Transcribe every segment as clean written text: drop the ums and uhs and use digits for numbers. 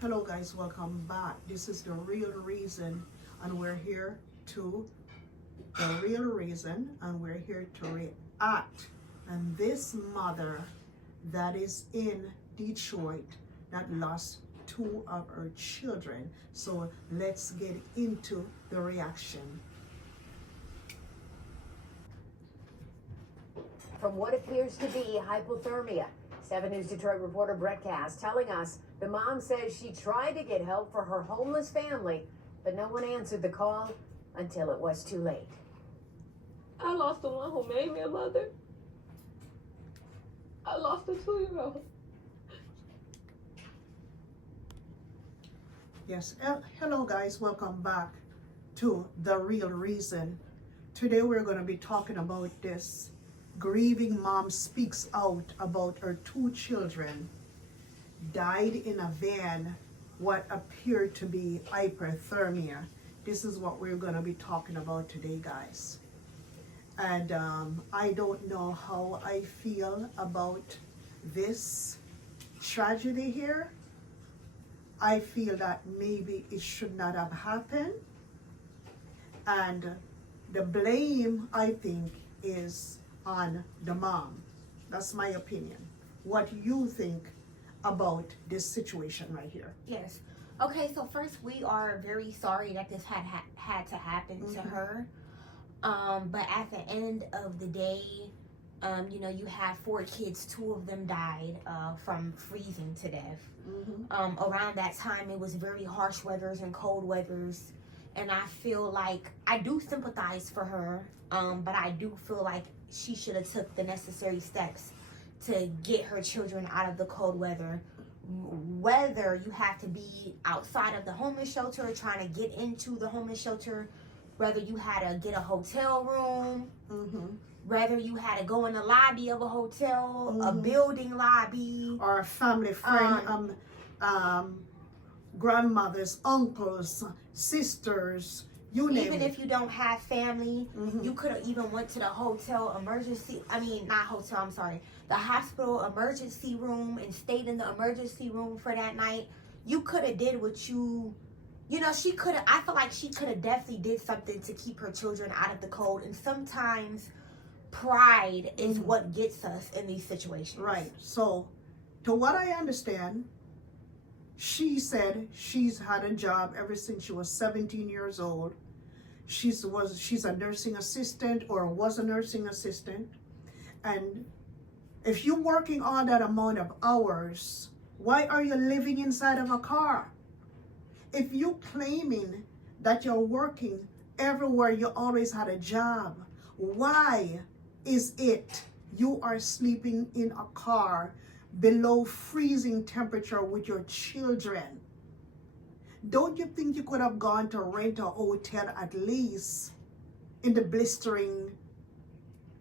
Hello guys, welcome back. This is the real reason, and we're here to we're here to react. And this mother that is in Detroit that lost two of her children. So let's get into the reaction. From what appears to be hypothermia, 7 News Detroit reporter Brett Cass telling us the mom says she tried to get help for her homeless family, but no one answered the call until it was too late. I lost the one who made me a mother. I lost a 2-year-old. Yes, hello guys, welcome back to The Real Reason. Today we're going to be talking about this. Grieving mom speaks out about her two children died in a van, what appeared to be hypothermia. This is what we're going to be talking about today, guys. And I don't know how I feel about this tragedy here. I feel that maybe it should not have happened. And the blame, I think, is on the mom. That's my opinion. What do you think about this situation right here? Yes. Okay, so first we are very sorry that this had to happen to her. But at the end of the day, you have 4 kids, 2 of them died from freezing to death. Around that time, it was very harsh weathers and cold weathers. And I feel like I do sympathize for her, but I do feel like she should have took the necessary steps to get her children out of the cold weather. Whether you have to be outside of the homeless shelter, trying to get into the homeless shelter, whether you had to get a hotel room, whether you had to go in the lobby of a hotel, a building lobby, or a family friend, grandmothers, uncles, sisters, you name even it. if you don't have family, you could have even went to the the hospital emergency room and stayed in the emergency room for that night. You could have did what I feel like she could have definitely did something to keep her children out of the cold. And sometimes pride is what gets us in these situations. Right. So, to what I understand, she said she's had a job ever since she was 17 years old. She's a nursing assistant or was a nursing assistant. And if you're working all that amount of hours, why are you living inside of a car? If you're claiming that you're working everywhere, you always had a job, why is it you are sleeping in a car below freezing temperature with your children? Don't you think you could have gone to rent a hotel at least in the blistering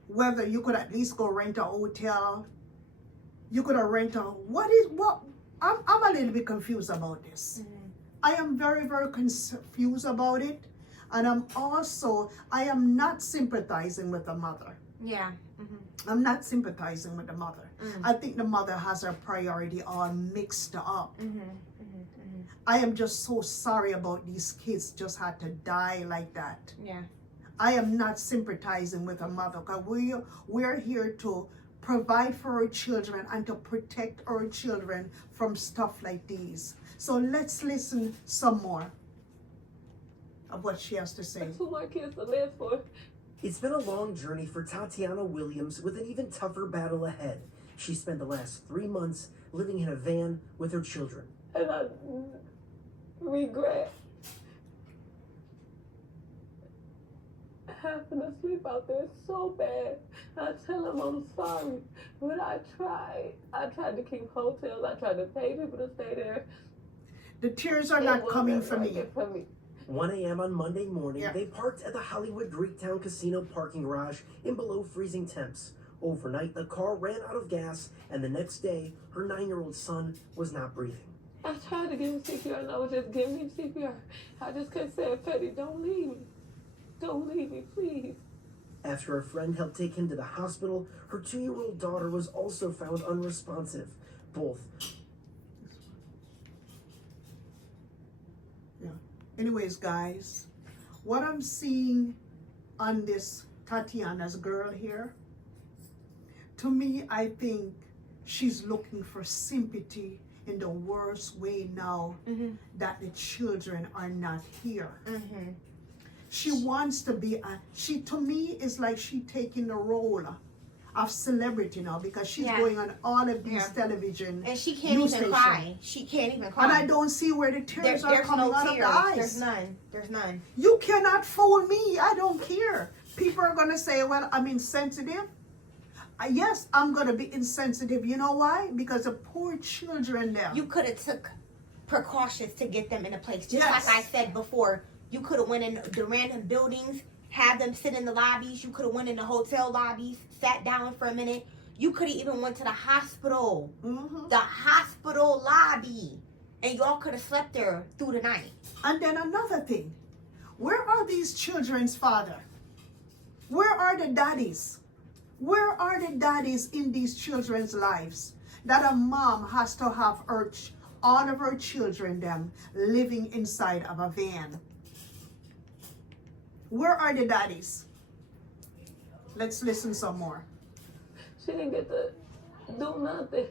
weather? You could at least go rent a hotel. You could have rented I'm a little bit confused about this. I am very, very confused about it. And I am not sympathizing with the mother. Yeah. I'm not sympathizing with the mother. I think the mother has her priority all mixed up. I am just so sorry about these kids just had to die like that. Yeah. I am not sympathizing with a mother, because we're here to provide for our children and to protect our children from stuff like these. So let's listen some more of what she has to say. That's who my kids to live for. It's been a long journey for Tatiana Williams, with an even tougher battle ahead. She spent the last 3 months living in a van with her children. And I regret having to sleep out there so bad. I tell them I'm sorry, but I tried to keep hotels. I tried to pay people to stay there. The tears are not coming for me. 1 a.m. on Monday morning, they parked at the Hollywood Greektown Casino parking garage in below freezing temps. Overnight, the car ran out of gas, and the next day, her 9-year-old son was not breathing. I tried to give him CPR, and I was just giving him CPR. I just kept saying, Petty, don't leave me. Don't leave me, please. After a friend helped take him to the hospital, her 2-year-old daughter was also found unresponsive. Both Anyways, guys, what I'm seeing on this Tatiana's girl here, to me, I think she's looking for sympathy in the worst way now that the children are not here. She wants to be to me, it's like she taking the role of celebrity now, because she's going on all of these television and she can't even cry. She can't even cry. And I don't see where the tears are coming out of the eyes. There's none. There's none. You cannot fool me. I don't care. People are gonna say, well, I'm insensitive. Yes, I'm gonna be insensitive. You know why? Because the poor children there. You could have took precautions to get them in a place. Just like I said before, you could have went in the random buildings, have them sit in the lobbies. You could have went in the hotel lobbies, sat down for a minute. You could have even went to the hospital, the hospital lobby, and y'all could have slept there through the night. And then another thing, where are these children's father? Where are the daddies? Where are the daddies in these children's lives? That a mom has to have all of her children them living inside of a van. Where are the daddies? Let's listen some more. She didn't get to do nothing.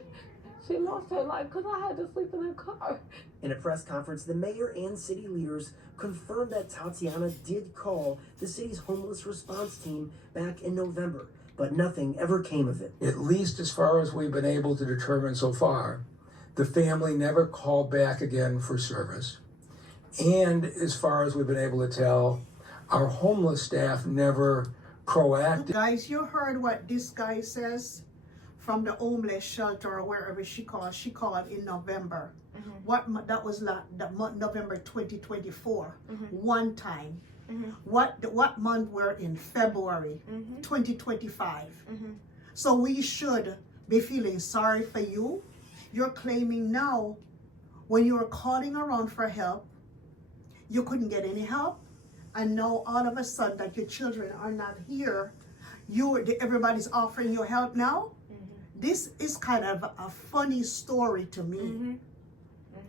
She lost her life because I had to sleep in the car. In a press conference, the mayor and city leaders confirmed that Tatiana did call the city's homeless response team back in November, but nothing ever came of it. At least as far as we've been able to determine so far, the family never called back again for service. And as far as we've been able to tell, our homeless staff never proactive. Guys, you heard what this guy says from the homeless shelter or wherever she called. She called in November. That was November 2024. One time. What month we're in? February 2025. So we should be feeling sorry for you. You're claiming now, when you were calling around for help, you couldn't get any help. And now all of a sudden that your children are not here, everybody's offering you help now. This is kind of a funny story to me.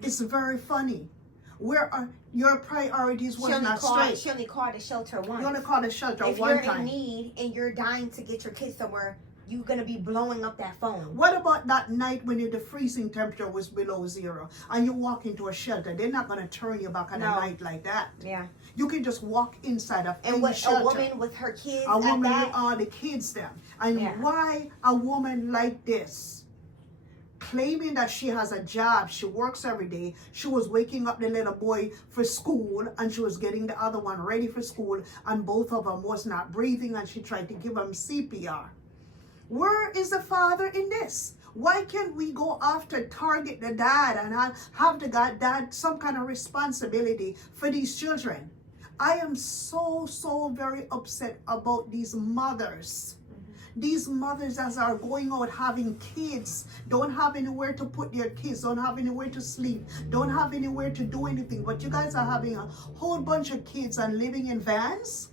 It's very funny. Where are your priorities was not straight? She only called the shelter once. You only called the shelter if one you're time. in need and you're dying to get your kids somewhere, you're gonna be blowing up that phone. What about that night when the freezing temperature was below 0 and you walk into a shelter? They're not gonna turn you back on a night like that. Yeah. You can just walk inside of any what shelter. a woman with her kids. A woman at with all the kids there. And why a woman like this, claiming that she has a job, she works every day, she was waking up the little boy for school and she was getting the other one ready for school, and both of them was not breathing and she tried to give him CPR. Where is the father in this? Why can't we go after, target the dad and have the dad some kind of responsibility for these children? I am so very upset about these mothers. These mothers that are going out having kids, don't have anywhere to put their kids, don't have anywhere to sleep, don't have anywhere to do anything. But you guys are having a whole bunch of kids and living in vans.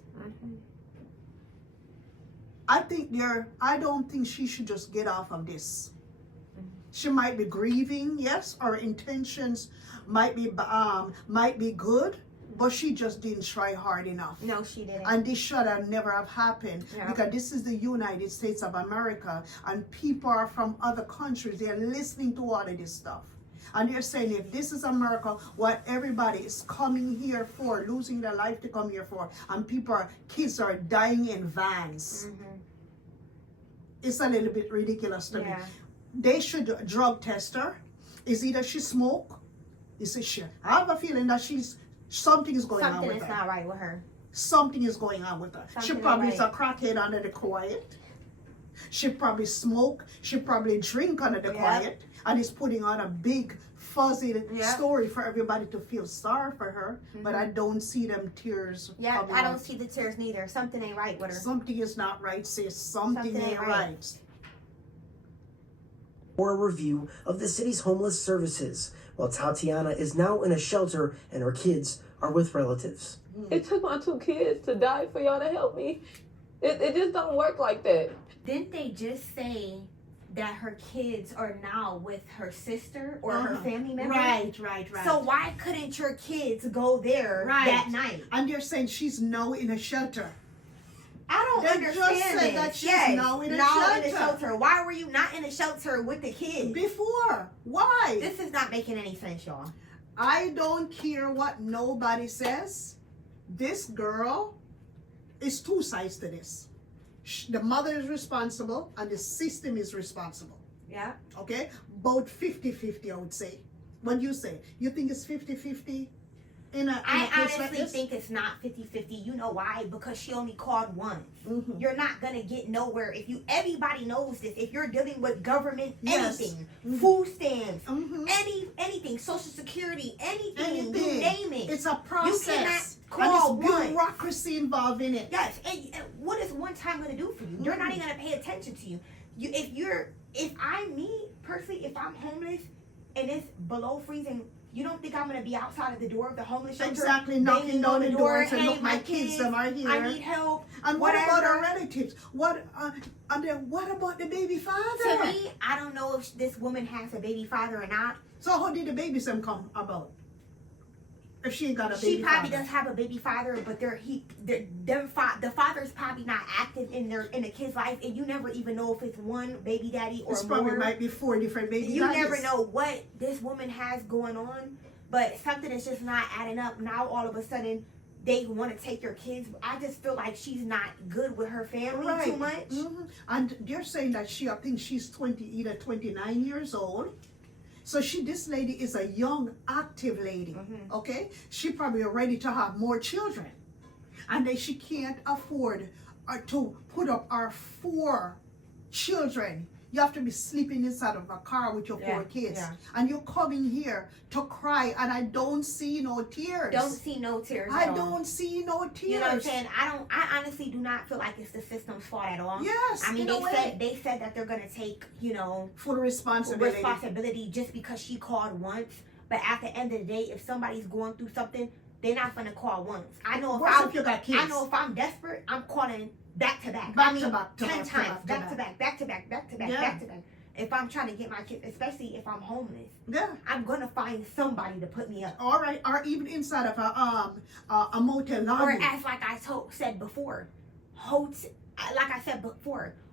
I don't think she should just get off of this. She might be grieving, yes, her intentions might be good, but she just didn't try hard enough. No, she didn't. And this should have never have happened, because this is the United States of America, and people are from other countries. They're listening to all of this stuff. And they're saying, if this is America, what everybody is coming here for, losing their life to come here for, and kids are dying in vans. It's a little bit ridiculous to me. They should drug test her. Is either she smoke, I have a feeling that something is going on with her. Something is not right with her. Something is going on with her. She probably is a crackhead under the quiet. She probably smoke. She probably drink under the quiet. And is putting on a big fuzzy story for everybody to feel sorry for her. But I don't see them tears. Yeah, I don't see the tears neither. Something ain't right with her. Something is not right, sis. Something ain't right. For a review of the city's homeless services, while Tatiana is now in a shelter and her kids are with relatives. It took my 2 kids to die for y'all to help me. It just don't work like that. Didn't they just say that her kids are now with her sister or her family member. Right. So why couldn't your kids go there that night? And they're saying she's now in a shelter. I don't They understand just said this. that she's Yes, now in a shelter. Why were you not in a shelter with the kids? Before. Why? This is not making any sense, y'all. I don't care what nobody says. This girl is two sides to this. The mother is responsible and the system is responsible. Yeah. Okay? Both 50-50, I would say. What do you say? You think it's 50-50? I honestly think it's not 50-50. You know why? Because she only called once. Mm-hmm. You're not gonna get nowhere if you. Everybody knows this. If you're dealing with government, anything, food stamps, anything, Social Security, anything, you name it. It's a process. You cannot call and there's bureaucracy involved in it. Yes, and what is one time gonna do for you? They're not even gonna pay attention to you. If I'm homeless and it's below freezing. You don't think I'm going to be outside of the door of the homeless shelter? Exactly, knocking down the door and saying, hey, look, my kids are here. I need help. And whatever. What about our relatives? What about the baby father? To me, I don't know if this woman has a baby father or not. So how did the baby son come about? If she ain't got a baby She probably father. does have a baby father, but the father's probably not active in the kid's life, and you never even know if it's one baby daddy or It's more. probably might be 4 different baby daddies. You never know what this woman has going on, but something is just not adding up. Now all of a sudden they want to take your kids. I just feel like she's not good with her family too much. Mm-hmm. And they're saying that I think she's either 29 years old. So this lady is a young, active lady, okay? She probably ready to have more children. And then she can't afford to put up our 4 children. You have to be sleeping inside of a car with your 4 kids. Yeah. And you're coming here to cry, and I don't see no tears. Don't see no tears I don't see no tears. You know what I'm saying? I honestly do not feel like it's the system's fault at all. Yes. I mean, they said that they're gonna take, full responsibility just because she called once. But at the end of the day, if somebody's going through something, they're not gonna call once. I know if you got kids. I know if I'm desperate, I'm calling back to back. Back to back. 10 times. Back to back. If I'm trying to get my kids, especially if I'm homeless, I'm gonna find somebody to put me up. All right, or even inside of a motel lobby. Or as like I said before,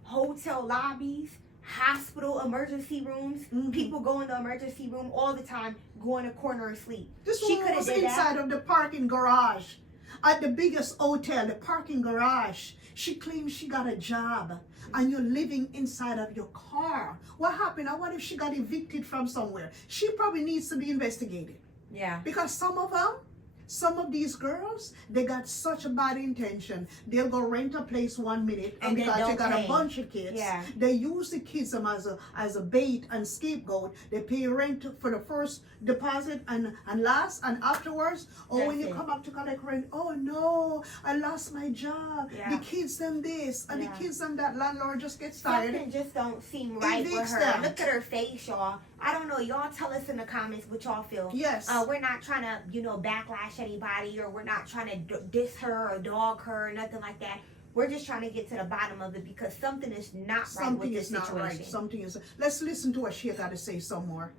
hotel lobbies, hospital emergency rooms. People go in the emergency room all the time, go in a corner and sleep. This woman was inside of the parking garage at the biggest hotel, the parking garage. She claims she got a job, and you're living inside of your car. What happened? What if she got evicted from somewhere? She probably needs to be investigated. Yeah. Because some of these girls, they got such a bad intention. They'll go rent a place 1 minute, and because they got a bunch of kids, they use the kids as a bait and scapegoat. They pay rent for the first deposit and last, and afterwards, when you come up to collect rent, oh no, I lost my job. The kids them this and the kids them that. Landlord just gets tired. Something just don't seem right with her. Look at her face, y'all. I don't know. Y'all tell us in the comments what y'all feel. Yes. We're not trying to, backlash anybody, or we're not trying to diss her or dog her or nothing like that. We're just trying to get to the bottom of it because something is not right with this situation. Something is not right. Something is. Let's listen to what she got to say some more.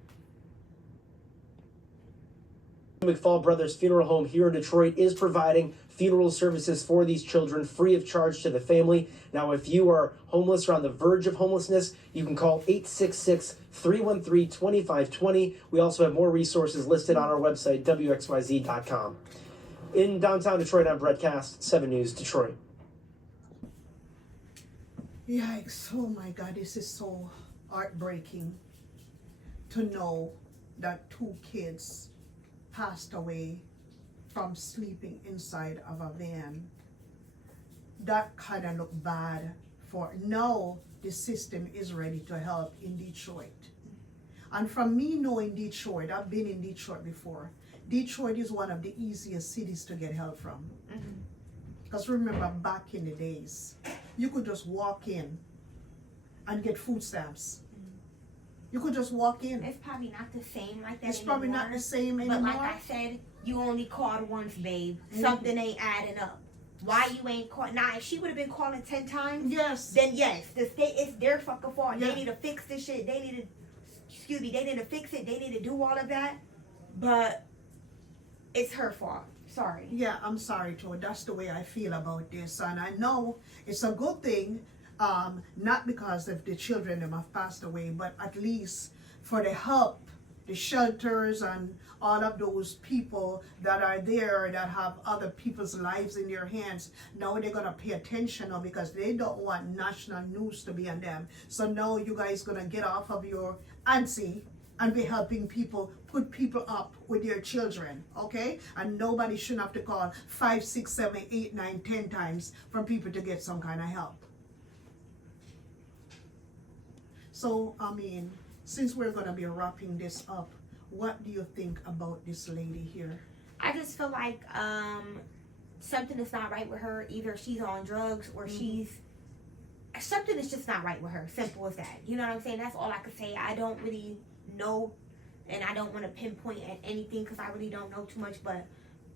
McFall Brothers Funeral Home here in Detroit is providing funeral services for these children free of charge to the family. Now, if you are homeless or on the verge of homelessness, you can call 866-313-2520. We also have more resources listed on our website, wxyz.com. In downtown Detroit, I'm Brett Cast, 7 News Detroit. Yikes. Oh my God, this is so heartbreaking to know that 2 kids passed away from sleeping inside of a van. That kind of look bad for now. The system is ready to help in Detroit. And from me knowing Detroit, I've been in Detroit before. Detroit is one of the easiest cities to get help from. Because remember, back in the days, you could just walk in and get food stamps. You could just walk in. It's probably not the same like that. It's probably not the same anymore. But like I said, you only called once, babe. Something ain't adding up. why you ain't call. Now, if she would have been calling 10 times, Yes. then yes, the state, it's their fucking fault. Yeah. They need to fix this shit. They need to, they need to fix it. They need to do all of that. But it's her fault. Sorry. Yeah, I'm sorry too. That's the way I feel about this, and I know it's a good thing, not because of the children that have passed away, but at least for the help, the shelters, and all of those people that are there that have other people's lives in their hands. Now they're gonna pay attention now because they don't want national news to be on them. So now you guys gonna get off of your antsy and be helping people, put people up with their children, okay? And nobody shouldn't have to call 5, 6, 7, 8, 9, 10 times for people to get some kind of help. So, I mean, since we're gonna be wrapping this up, what do you think about this lady here? I just feel like something is not right with her. Either she's on drugs or something is just not right with her. Simple as that. You know what I'm saying? That's all I could say. I don't really know, and I don't want to pinpoint at anything because I really don't know too much, but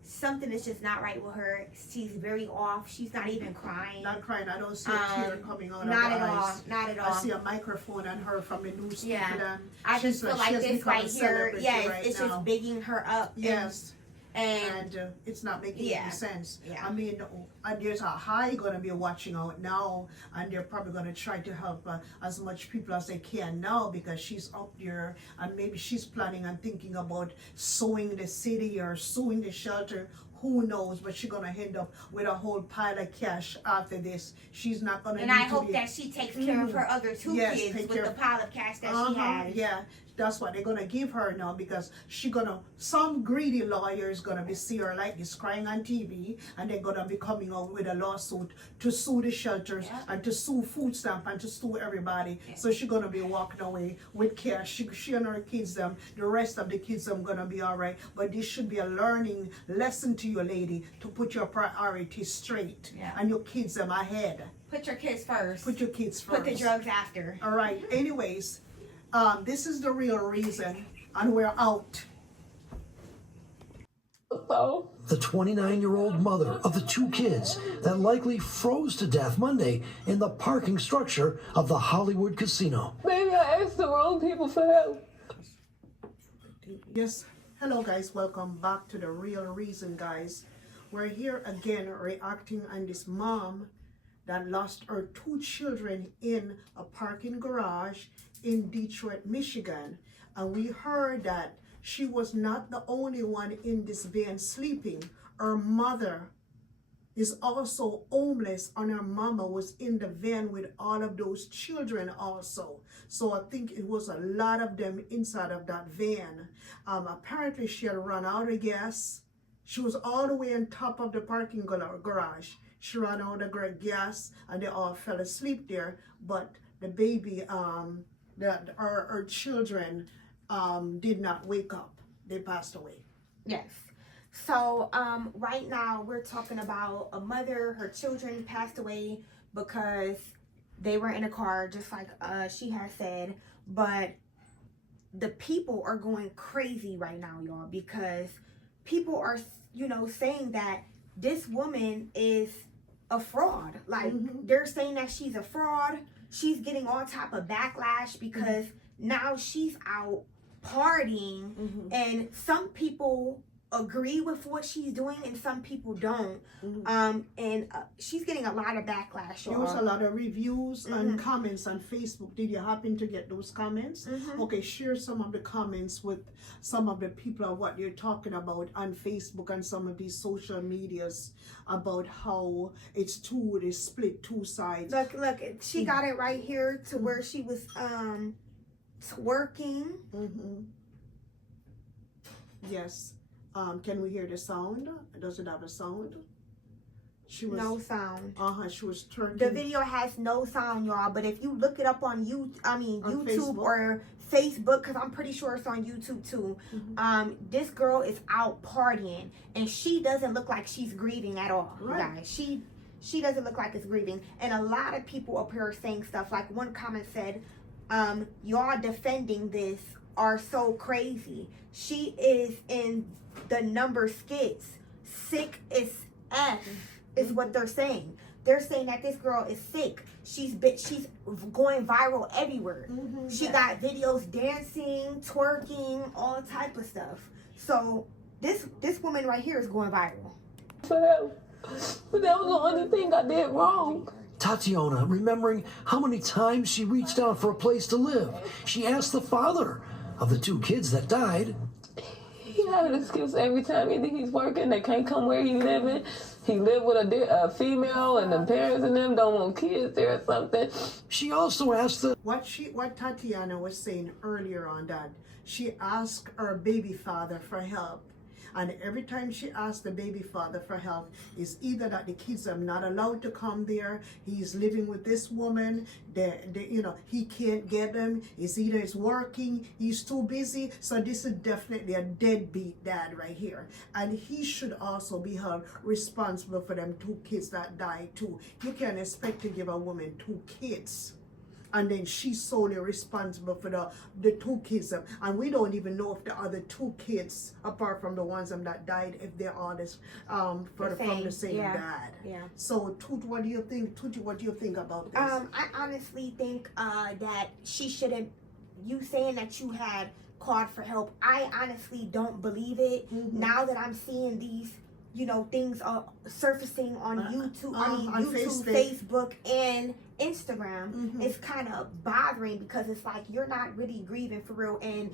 something is just not right with her. She's very off. She's not even crying. Not crying. I don't see a tear coming out of her Not at all. eyes. Not at all. I see a microphone on her from the newspaper. Yeah. And I just feel like she has this become a right here, celebrity yes, right it's now. just bigging her up. Yes. And It's not making Yeah. any sense. Yeah. I mean, and there's a high going to be watching out now, and they're probably going to try to help as much people as they can now because she's up there, and maybe she's planning and thinking about suing the city or suing the shelter. Who knows? But she's gonna end up with a whole pile of cash after this. She's not gonna. and I hope that she takes care of her other two Yes, kids take with care the of- pile of cash that she has. Yeah, that's what they're gonna give her now because some greedy lawyer is gonna be see her like this crying on TV, and they're gonna be coming out with a lawsuit to sue the shelters and to sue food stamp and to sue everybody. So she's gonna be walking away with cash. She and her kids, the rest of the kids, gonna be all right. But this should be a learning lesson to you, lady, to put your priorities straight and your kids ahead. Put your kids first. Put your kids first. Put the drugs after. All right. Anyways, this is the real reason, and we're out. So, The 29-year-old mother of the two kids that likely froze to death Monday in the parking structure of the Hollywood casino. maybe I asked the wrong people for help. Yes. Hello, guys. Welcome back to the real reason, guys. We're here again reacting on this mom that lost her two children in a parking garage in Detroit, Michigan. And we heard that she was not the only one in this van sleeping. Her mother is also homeless, and her mama was in the van with all of those children also. So I think it was a lot of them inside of that van. Apparently she had run out of gas. She was all the way on top of the parking garage. She ran out of gas, and they all fell asleep there. But the baby, her children did not wake up. They passed away. Yes. So right now we're talking about a mother, her children passed away because they were in a car, just like she has said. But the people are going crazy right now, y'all, because people are, saying that this woman is a fraud. Like, they're saying that she's a fraud. She's getting all type of backlash because now she's out partying, and some people agree with what she's doing and some people don't. And she's getting a lot of backlash. There was a lot of reviews and comments on Facebook. Did you happen to get those comments? Okay, share some of the comments with some of the people of what you're talking about on Facebook and some of these social medias about how it's split two sides. Look, she got it right here to where she was twerking. Yes. Can we hear the sound? Does it have a sound? She was No sound. She was twerking. The video has no sound, y'all. But if you look it up on YouTube Facebook. or Facebook, because I'm pretty sure it's on YouTube too. This girl is out partying, and she doesn't look like she's grieving at all, you guys. She doesn't look like it's grieving. And a lot of people up here are saying stuff like, one comment said, y'all defending this are so crazy. She is in the number skits, sick as F. is what they're saying. They're saying that this girl is sick. She's going viral everywhere. She got videos dancing, twerking, all type of stuff. So this woman right here is going viral. For help. But that was the only thing I did wrong. Tatiana, remembering how many times she reached out for a place to live, she asked the father of the 2 kids that died. He had an excuse every time. Either he's working, they can't come where he living. He lived with a female, and the parents and them don't want kids there or something. She also asked the What Tatiana was saying earlier on, that she asked her baby father for help. And every time she asked the baby father for help, it's either that the kids are not allowed to come there, he's living with this woman, he can't get them, it's either he's working, he's too busy. So this is definitely a deadbeat dad right here. And he should also be held responsible for them 2 kids that died too. You can't expect to give a woman 2 kids. And then she's solely responsible for the 2 kids. And we don't even know if the other 2 kids, apart from the ones that died, if they're all from the same dad. Yeah. So, Tuti, what do you think about this? I honestly think that she shouldn't. You saying that you had called for help, I honestly don't believe it. Now that I'm seeing these, things are surfacing on YouTube, Facebook, and Instagram, it's kind of bothering, because it's like you're not really grieving for real. And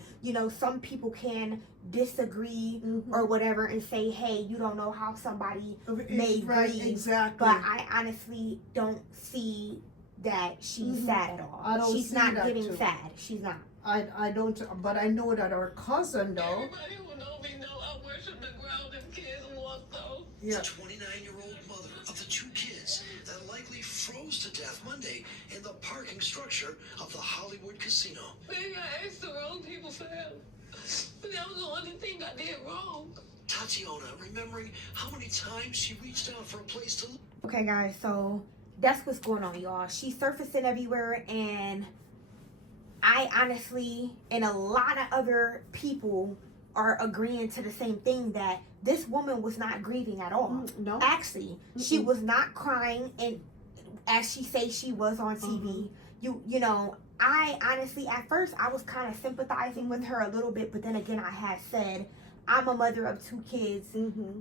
some people can disagree or whatever and say, hey, you don't know how somebody may grieve. Exactly. But I honestly don't see that she's sad at all. She's not giving sad. She's not. I don't, but I know that our cousin though. Everybody who know me know I worship the ground and kids more so. The 29-year-old mother of the 2 kids that likely froze to death Monday in the parking structure of the Hollywood casino. Maybe I asked the wrong people for help. But that was the only thing I did wrong. Tatiana, remembering how many times she reached out for a place to live. Okay, guys, so that's what's going on, y'all. She's surfacing everywhere, and I honestly, and a lot of other people are agreeing to the same thing, that this woman was not grieving at all. No. Actually, she was not crying, and as she say she was on TV. You know, I honestly, at first, I was kind of sympathizing with her a little bit, but then again, I had said, I'm a mother of 2 kids.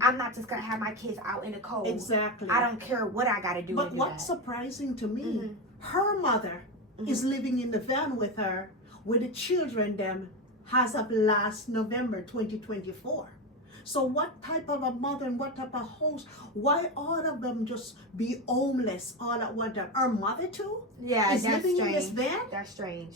I'm not just gonna have my kids out in the cold. Exactly. I don't care what I gotta do. But to do what's that. surprising to me, her mother is living in the van with her, with the children them, as of last November 2024. So what type of a mother and what type of host? Why all of them just be homeless all at one time? Her mother too? Yeah, is that's living strange. in this van? That's strange.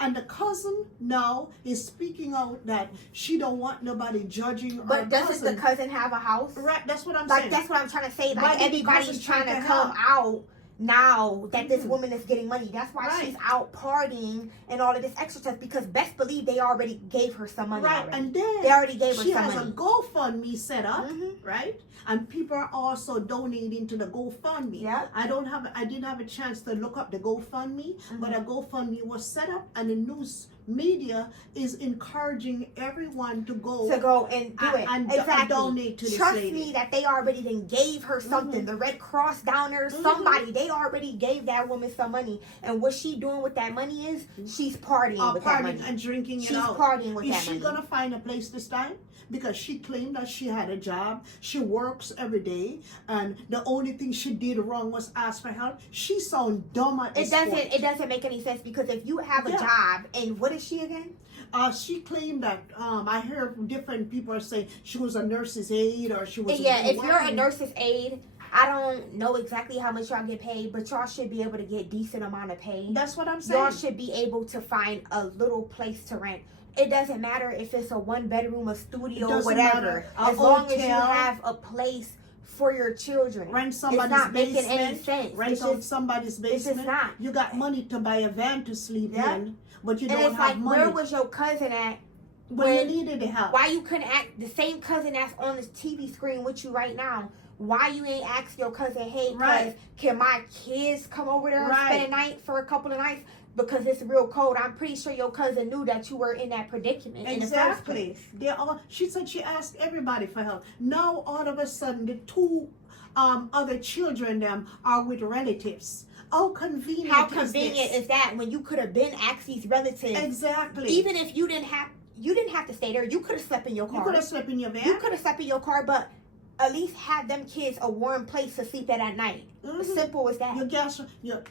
And the cousin now is speaking out that she don't want nobody judging her But doesn't cousin. the cousin have a house? Right, that's what I'm Like, saying. that's what I'm trying to say. Why Like, did the everybody's cousin trying try to to come help? out now that this woman is getting money. That's why Right. she's out partying and all of this extra stuff, because best believe they already gave her some money. Right, already. and then They already gave her she some has money. a GoFundMe set up, right? And people are also donating to the GoFundMe. Yeah. I didn't have a chance to look up the GoFundMe, but a GoFundMe was set up, and the news media is encouraging everyone to go and do it. and exactly. donate to this Trust lady. me that they already then gave her something. The Red Cross down there, somebody, they already gave that woman some money. And what she doing with that money is she's partying with that money. Partying and drinking She's it out. partying with Is that she money. gonna find a place this time? Because she claimed that she had a job, she works every day, and the only thing she did wrong was ask for help. She sounds dumb at this point. It doesn't make any sense, because if you have a job, and what is she again? She claimed that I heard different people are saying she was a nurse's aide, or she was. Yeah, if you're a nurse's aide, I don't know exactly how much y'all get paid, but y'all should be able to get decent amount of pay. That's what I'm saying. Y'all should be able to find a little place to rent. It doesn't matter if it's a 1-bedroom, a studio, Doesn't whatever. matter. As long as you have a place for your children. Rent somebody's it's not basement. making any sense. Rent It's out just, somebody's basement. it's just not. You got money to buy a van to sleep in, but you and don't it's have like, money. where was your cousin at when you needed the help? Why you couldn't act the same cousin that's on this TV screen with you right now? Why you ain't ask your cousin, hey, cuz, can my kids come over there and spend a night for a couple of nights? Because it's real cold. I'm pretty sure your cousin knew that you were in that predicament in the first place. She said she asked everybody for help. Now all of a sudden the 2 other children them are with relatives. How convenient! How convenient is that when you could have been asked these relatives? Exactly. Even if you didn't have to stay there. You could have slept in your car. You could have slept in your van. You could have slept in your car, but at least have them kids a warm place to sleep at night. As simple as that.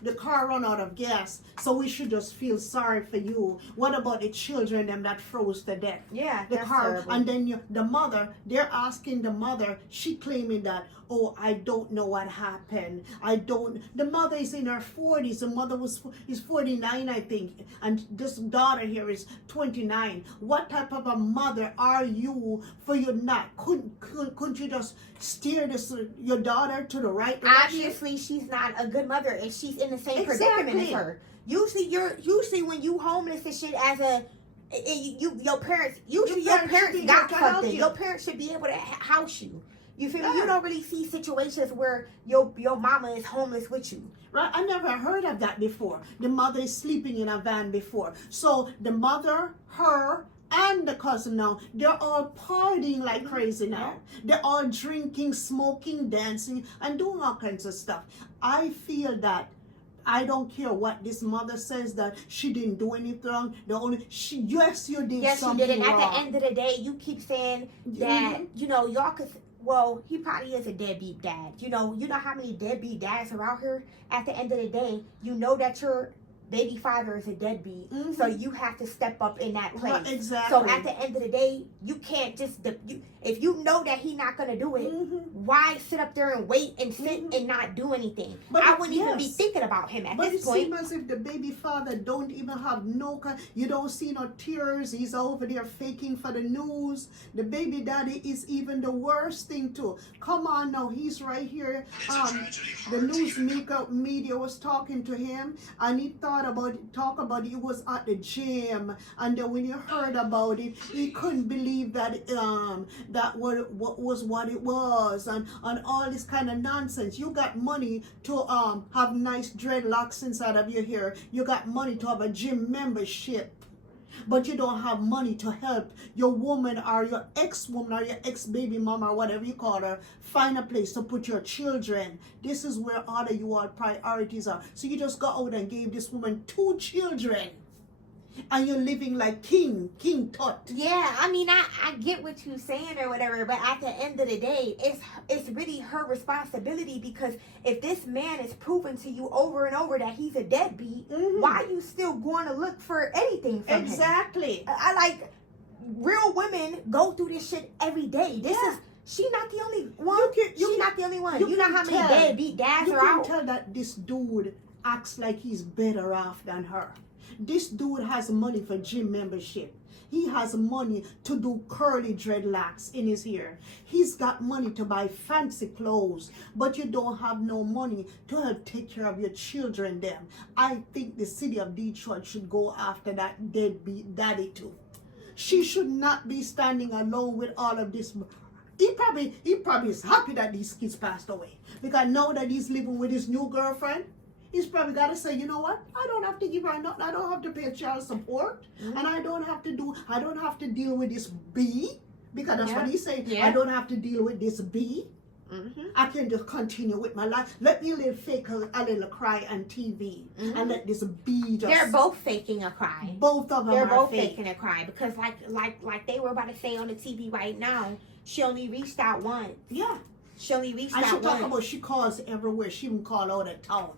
The car run out of gas, so we should just feel sorry for you. What about the children them that froze to death? Yeah, the that's car, terrible. and then the mother. They're asking the mother. She claiming that, oh, I don't know what happened. I don't. The mother is in her 40s. The mother is 49, I think, and this daughter here is 29. What type of a mother are you for you not? Couldn't you just steer your daughter to the right direction? Obviously, she's not a good mother if she's in the same predicament as her. Usually when you homeless and shit as your parents got something. Your parents should be able to house you. You feel me? You don't really see situations where your mama is homeless with you. Right? I never heard of that before. The mother is sleeping in a van before. So the mother, her, and the cousin now, they're all partying like crazy now. They're all drinking, smoking, dancing, and doing all kinds of stuff. I feel that I don't care what this mother says, that she didn't do anything wrong. Yes, you did something Yes, you did. And wrong. at the end of the day, you keep saying that, y'all could... Well, he probably is a deadbeat dad. You know how many deadbeat dads are out here? At the end of the day, you know that your baby father is a deadbeat. So you have to step up in that place. Right, exactly. So at the end of the day, you can't just... if you know that he's not going to do it, why sit up there and wait and sit and not do anything? But I wouldn't even be thinking about him at this point. But it seems as if the baby father don't even have you don't see no tears. He's over there faking for the news. The baby daddy is even the worst thing too. Come on now, he's right here. The news media was talking to him, and he talk about it was at the gym, and then when he heard about it, he couldn't believe that that what it was, and all this kind of nonsense. You got money to have nice dreadlocks inside of your hair. You got money to have a gym membership, but you don't have money to help your woman or your ex-woman or your ex-baby mama or whatever you call her find a place to put your children. This is where all of your priorities are. So you just got out and gave this woman 2 children, and you're living like King Tut. Yeah, I mean, I get what you're saying or whatever, but at the end of the day, it's really her responsibility, because if this man is proving to you over and over that he's a deadbeat, why are you still going to look for anything from him? Exactly. I like, real women go through this shit every day. She's not the only one. She's not the only one. You know how many deadbeat dads are out? You can tell that this dude acts like he's better off than her. This dude has money for gym membership. He has money to do curly dreadlocks in his hair. He's got money to buy fancy clothes, but you don't have no money to help take care of your children them. I think the city of Detroit should go after that deadbeat daddy too. She should not be standing alone with all of this. He probably is happy that these kids passed away, because now that he's living with his new girlfriend, he's probably got to say, you know what? I don't have to give her nothing. I don't have to pay child support, and I don't have to deal with this B, because that's what he's saying. I don't have to deal with this B. I can just continue with my life. Let me live fake a little cry on TV, and let this B just... They're both faking a cry. Both of them They're are both fake. faking a cry, because like they were about to say on the TV right now, she only reached out once. Yeah. She only reached And out she once. talk about she calls everywhere. She even call out of town.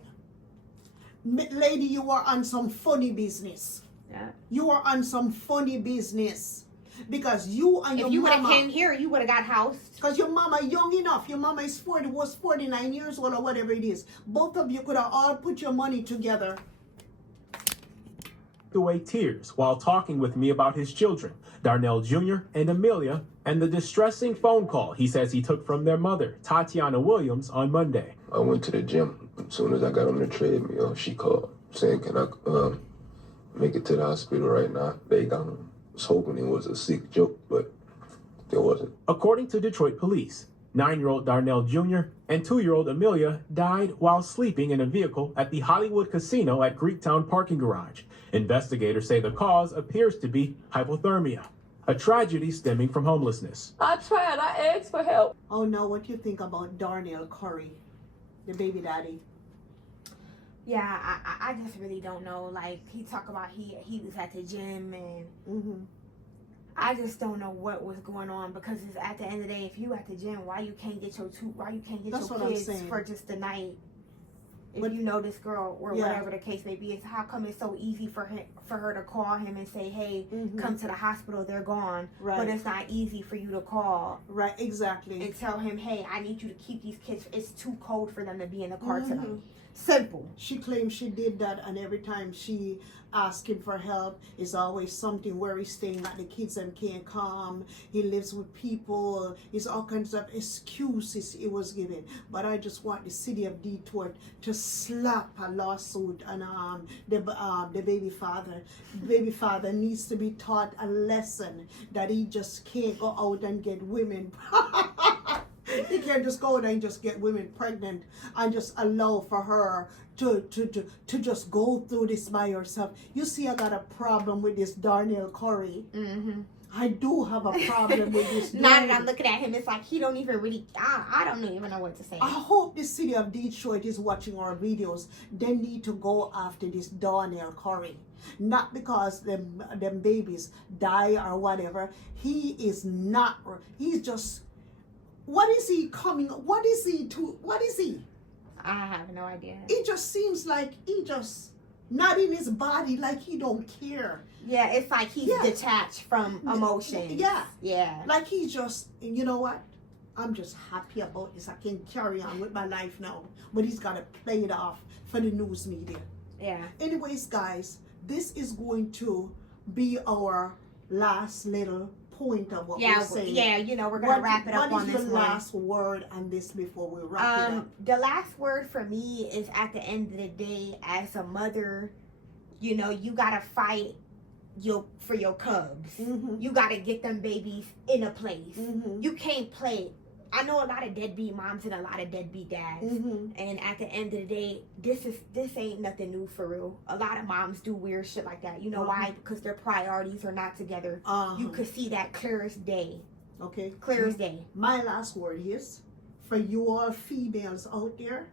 Lady, you are on some funny business. Yeah. You are on some funny business. Because you and your mama... If you would have came here, you would have got housed. Because your mama young enough. Your mama was 49 years old or whatever it is. Both of you could have all put your money together. Away tears while talking with me about his children, Darnell Jr. and Amelia, and the distressing phone call he says he took from their mother, Tatiana Williams, on Monday. I went to the gym. As soon as I got on the treadmill, she called saying, can I make it to the hospital right now? They got him. I was hoping it was a sick joke, but there wasn't. According to Detroit police, 9-year-old Darnell Jr. and 2-year-old Amelia died while sleeping in a vehicle at the Hollywood Casino at Greektown parking garage. Investigators say the cause appears to be hypothermia. a tragedy stemming from homelessness. I tried. I asked for help. Oh no, what do you think about Darnell Curry, the baby daddy? Yeah, I just really don't know. Like, he talked about he was at the gym, and I just don't know what was going on, because it's at the end of the day, if you at the gym, why you can't get your kids for just the night? If you know this girl or whatever the case may be, it's how come it's so easy for her to call him and say, hey, come to the hospital, they're gone. Right. But it's not easy for you to call. Right, exactly. And tell him, hey, I need you to keep these kids. It's too cold for them to be in the car tonight. Simple. She claims she did that, and every time she asked him for help, it's always something where he's staying that the kids and can't come. He lives with people. It's all kinds of excuses he was giving. But I just want the city of Detroit to slap a lawsuit on the baby father. The baby father needs to be taught a lesson that he just can't go out and get women. He can't just go there and just get women pregnant and just allow for her to just go through this by herself. You see, I got a problem with this Darnell Curry. I do have a problem with this. Now that I'm looking at him, it's like he don't even really. I don't even know what to say. I hope the city of Detroit is watching our videos. They need to go after this Darnell Curry. Not because them babies die or whatever. He is not. He's just. What is he coming? What is he to? What is he? I have no idea. It just seems like he just not in his body, like he don't care. Yeah, it's like he's detached from emotions. Yeah. Like he's just, you know what? I'm just happy about this. I can carry on with my life now. But he's got to play it off for the news media. Yeah. Anyways, guys, this is going to be our last little point of what we're saying. Yeah, you know, we're going to wrap it up on this one. What is the last word on this before we wrap it up? The last word for me is, at the end of the day, as a mother, you know, you got to fight for your cubs. You got to get them babies in a place. You can't play. I know a lot of deadbeat moms and a lot of deadbeat dads. And at the end of the day, this ain't nothing new for real. A lot of moms do weird shit like that. You know why? Because their priorities are not together. You could see that clear as day. Okay. Clear as day. My last word is, for you all females out there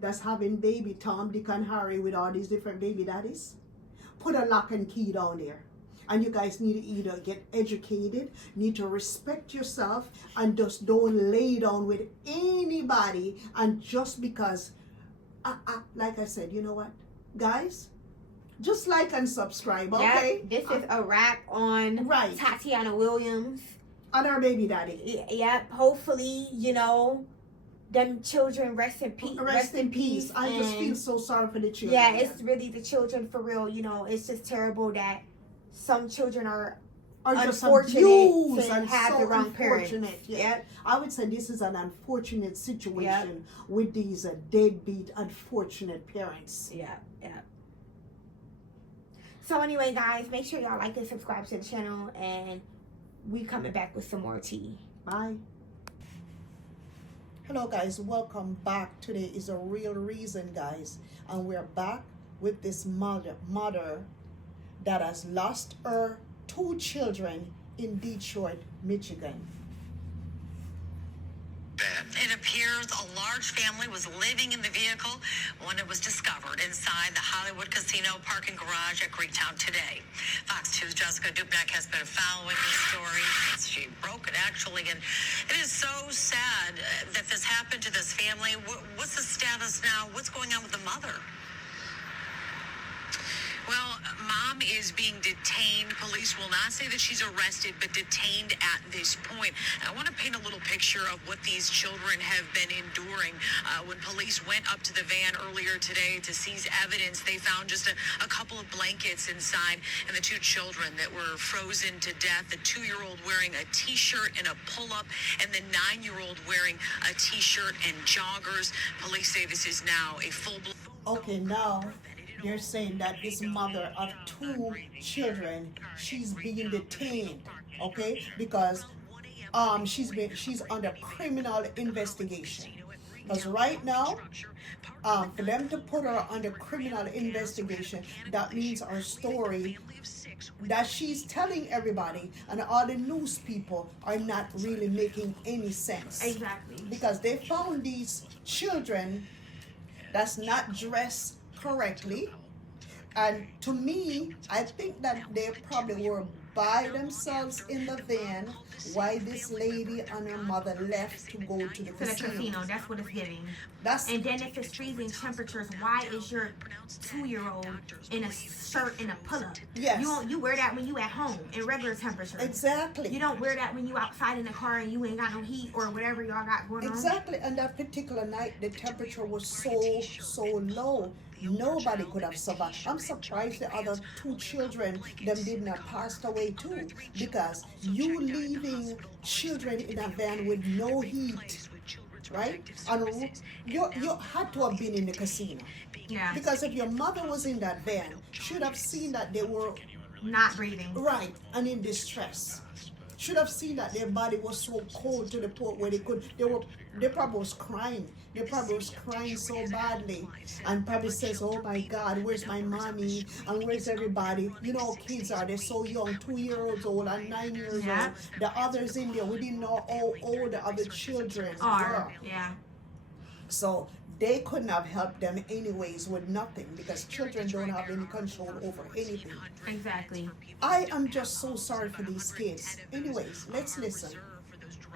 that's having baby Tom, Dick, and Harry with all these different baby daddies, put a lock and key down there. And you guys need to either get educated, need to respect yourself, and just don't lay down with anybody. And just because, like I said, you know what, guys? Just like and subscribe, okay? Yep, this is a wrap on Tatiana Williams. On our baby daddy. Yep, hopefully, you know, them children rest in peace. Rest in peace. I just feel so sorry for the children. Yeah, it's really the children for real. You know, it's just terrible that some children are just unfortunate abused to and have so the wrong parents. Yeah. I would say this is an unfortunate situation with these deadbeat, unfortunate parents. Yeah. So anyway, guys, make sure y'all like and subscribe to the channel, and we coming back with some more tea. Bye. Hello, guys. Welcome back. Today is a real reason, guys, and we're back with this mother that has lost her 2 children in Detroit, Michigan. It appears a large family was living in the vehicle when it was discovered inside the Hollywood Casino parking garage at Greektown today. Fox 2's Jessica Dubnak has been following this story. She broke it, actually, and it is so sad that this happened to this family. What's the status now? What's going on with the mother? Well, mom is being detained. Police will not say that she's arrested, but detained at this point. I want to paint a little picture of what these children have been enduring. When police went up to the van earlier today to seize evidence, they found just a couple of blankets inside, and the 2 children that were frozen to death. The 2-year-old wearing a T-shirt and a pull-up, and the 9-year-old wearing a T-shirt and joggers. Police say this is now a full-blown... Okay, now they're saying that this mother of 2 children, she's being detained, okay, because she's under criminal investigation. Because right now, for them to put her under criminal investigation, that means her story that she's telling everybody, and all the news people are not really making any sense. Exactly. Because they found these children that's not dressed correctly. And to me, I think that they probably were by themselves in the van while this lady and her mother left to go to the To the casino, that's what it's giving. And then if it's freezing temperatures, why is your 2-year-old in a shirt and a pull-up? Yes. You wear that when you at home in regular temperatures. Exactly. You don't wear that when you outside in the car and you ain't got no heat or whatever y'all got going on. Exactly. And that particular night, the temperature was so low. Nobody could have survived. I'm surprised the other 2 children, them did not pass away too. Because you leaving children in a van with no heat, right? And you had to have been in the casino. Yeah. Because if your mother was in that van, should have seen that they were not breathing. Right, and in distress. Should have seen that their body was so cold to the point where they probably was crying. They probably was crying so badly. And probably says, oh my God, where's my mommy? And where's everybody? You know, kids they're so young, 2 years old and 9 years old. The others in there, we didn't know how old the other children were. Yeah. So they couldn't have helped them anyways with nothing, because children don't have any control over anything. Exactly. I am just so sorry for these kids. Anyways, let's listen.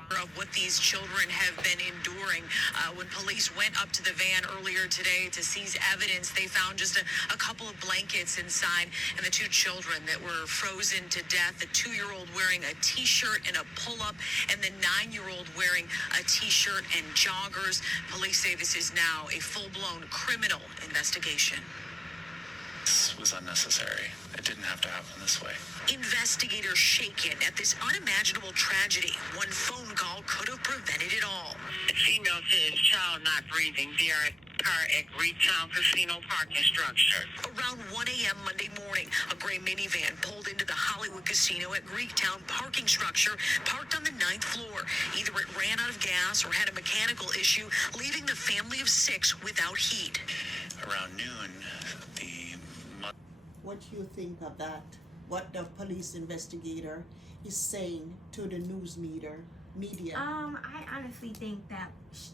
Of what these children have been enduring. When police went up to the van earlier today to seize evidence, they found just a couple of blankets inside, and the 2 children that were frozen to death, the 2-year-old wearing a t-shirt and a pull-up, and the 9-year-old wearing a t-shirt and joggers. Police say this is now a full-blown criminal investigation. This was unnecessary. It didn't have to happen this way. Investigators shaken at this unimaginable tragedy. One phone call could have prevented it all. The female says child not breathing. They are at the car at Greektown Casino parking structure. Around 1 a.m. Monday morning, a gray minivan pulled into the Hollywood Casino at Greektown parking structure, parked on the 9th floor. Either it ran out of gas or had a mechanical issue, leaving the family of 6 without heat. Around noon, what do you think of that? What the police investigator is saying to the news media? I honestly think that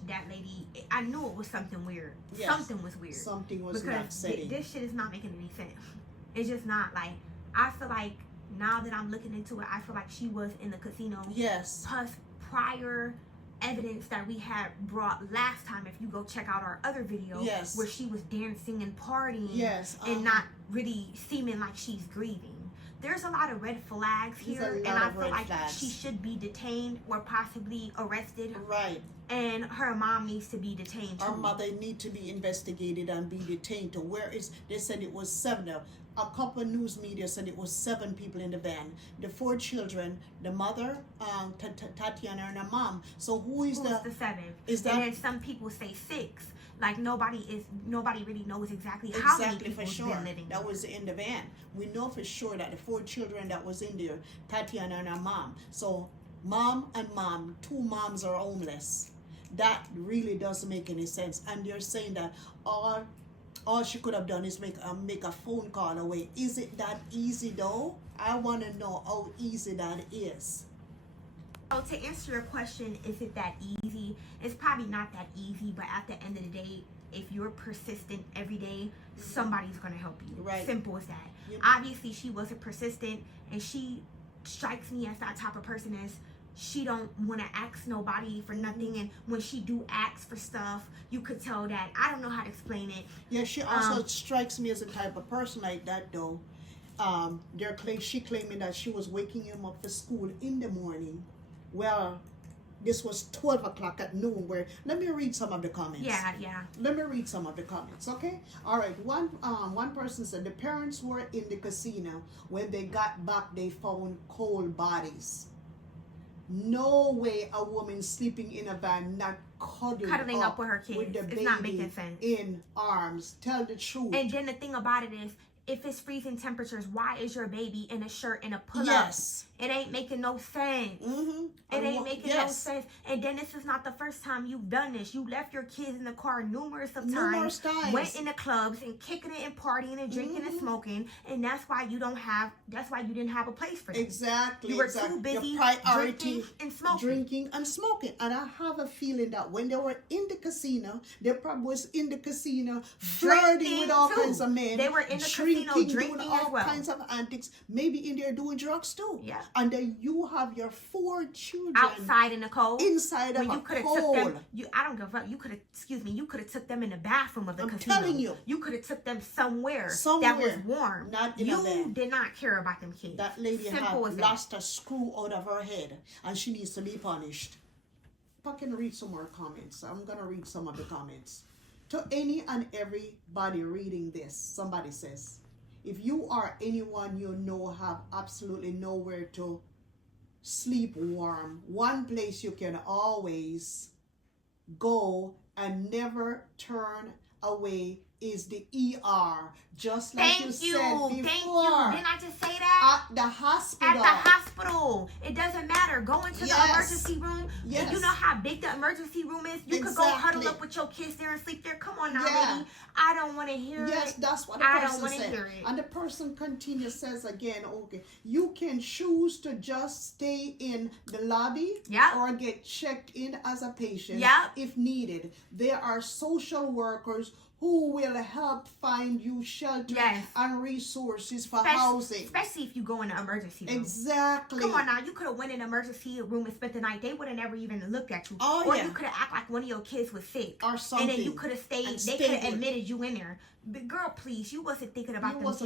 that lady, I knew it was something weird. Yes. Something was weird. Something was not setting. This shit is not making any sense. It's just not like, I feel like now that I'm looking into it, I feel like she was in the casino. Yes. Plus prior evidence that we had brought last time, if you go check out our other video, yes, where she was dancing and partying, yes, and not really seeming like she's grieving. There's a lot of red flags here, and I feel like she should be detained or possibly arrested. Right. And her mom needs to be detained too. Her mother need to be investigated and be detained. They said it was 7. A couple of news media said it was 7 people in the van. The 4 children, the mother, Tatiana, and her mom. So who's the 7th? Is that? And then some people say 6. Like nobody really knows exactly how many people have been living. That was in the van. We know for sure that the 4 children that was in there, Tatiana and her mom. So mom and mom, 2 moms are homeless. That really doesn't make any sense. And they're saying that all she could have done is make a phone call away. Is it that easy though? I want to know how easy that is. So to answer your question, is it that easy? It's probably not that easy, but at the end of the day, if you're persistent every day, somebody's going to help you. Right. Simple as that. Yeah. Obviously, she wasn't persistent, and she strikes me as that type of person as she don't want to ask nobody for nothing, and when she do ask for stuff, you could tell that, I don't know how to explain it. Yeah, she also strikes me as a type of person like that though. She claiming that she was waking him up for school in the morning. Well, this was 12 o'clock at noon. Let me read some of the comments. Yeah. Let me read some of the comments, okay? All right. One person said the parents were in the casino. When they got back, they found cold bodies. No way a woman sleeping in a van not cuddling up with her kids. With the baby it's not making sense. In arms. Tell the truth. And then the thing about it is, if it's freezing temperatures, why is your baby in a shirt and a pull-up? Yes. It ain't making no sense. It ain't making no sense. And then this is not the first time you've done this. You left your kids in the car numerous times. Went in the clubs and kicking it and partying and drinking and smoking. And that's why you didn't have a place for them. Exactly. You were too busy drinking and smoking. And I have a feeling that when they were in the casino, they probably was in the casino flirting with all kinds of men. They were in the casino drinking doing all as well. kinds of antics. Maybe in there doing drugs too. Yeah. And then you have your 4 children outside in the cold. Inside of a cold. Took them, I don't give up. You could have took them in the bathroom of the casino. I'm telling you. You could have took them somewhere that was warm. Not in a bed. You did not care about them kids. That lady had lost a screw out of her head and she needs to be punished. If I can read some more comments, I'm going to read some of the comments. To any and everybody reading this, somebody says, if you or anyone you know have absolutely nowhere to sleep warm, one place you can always go and never turn away is the ER, just like you said before. Thank you. Didn't I just say that? At the hospital. At the hospital. It doesn't matter. Go into the emergency room. Yes. You know how big the emergency room is? You could go huddle up with your kids there and sleep there. Come on now, lady. I don't want to hear it. Yes, that's what the person said. And the person continues, says again, okay, you can choose to just stay in the lobby or get checked in as a patient if needed. There are social workers who will help find you shelter and resources for housing. Especially if you go in the emergency room. Exactly. Come on now, you could have went in the emergency room and spent the night. They would have never even looked at you. Or you could have acted like one of your kids was sick. Or something. And then you could have stayed. They could have admitted you in there. But girl, please, you wasn't thinking about them kids.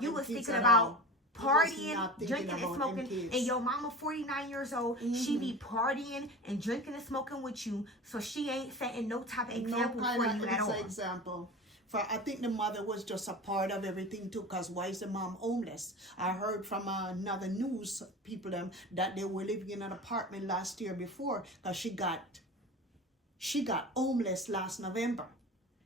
You was thinking about partying, drinking and smoking, and your mama 49 years old, she be partying and drinking and smoking with you, so she ain't setting no type of example for you at all. Example. For I think the mother was just a part of everything too, because why is the mom homeless? I heard from another news people that they were living in an apartment last year before, because she got homeless last November.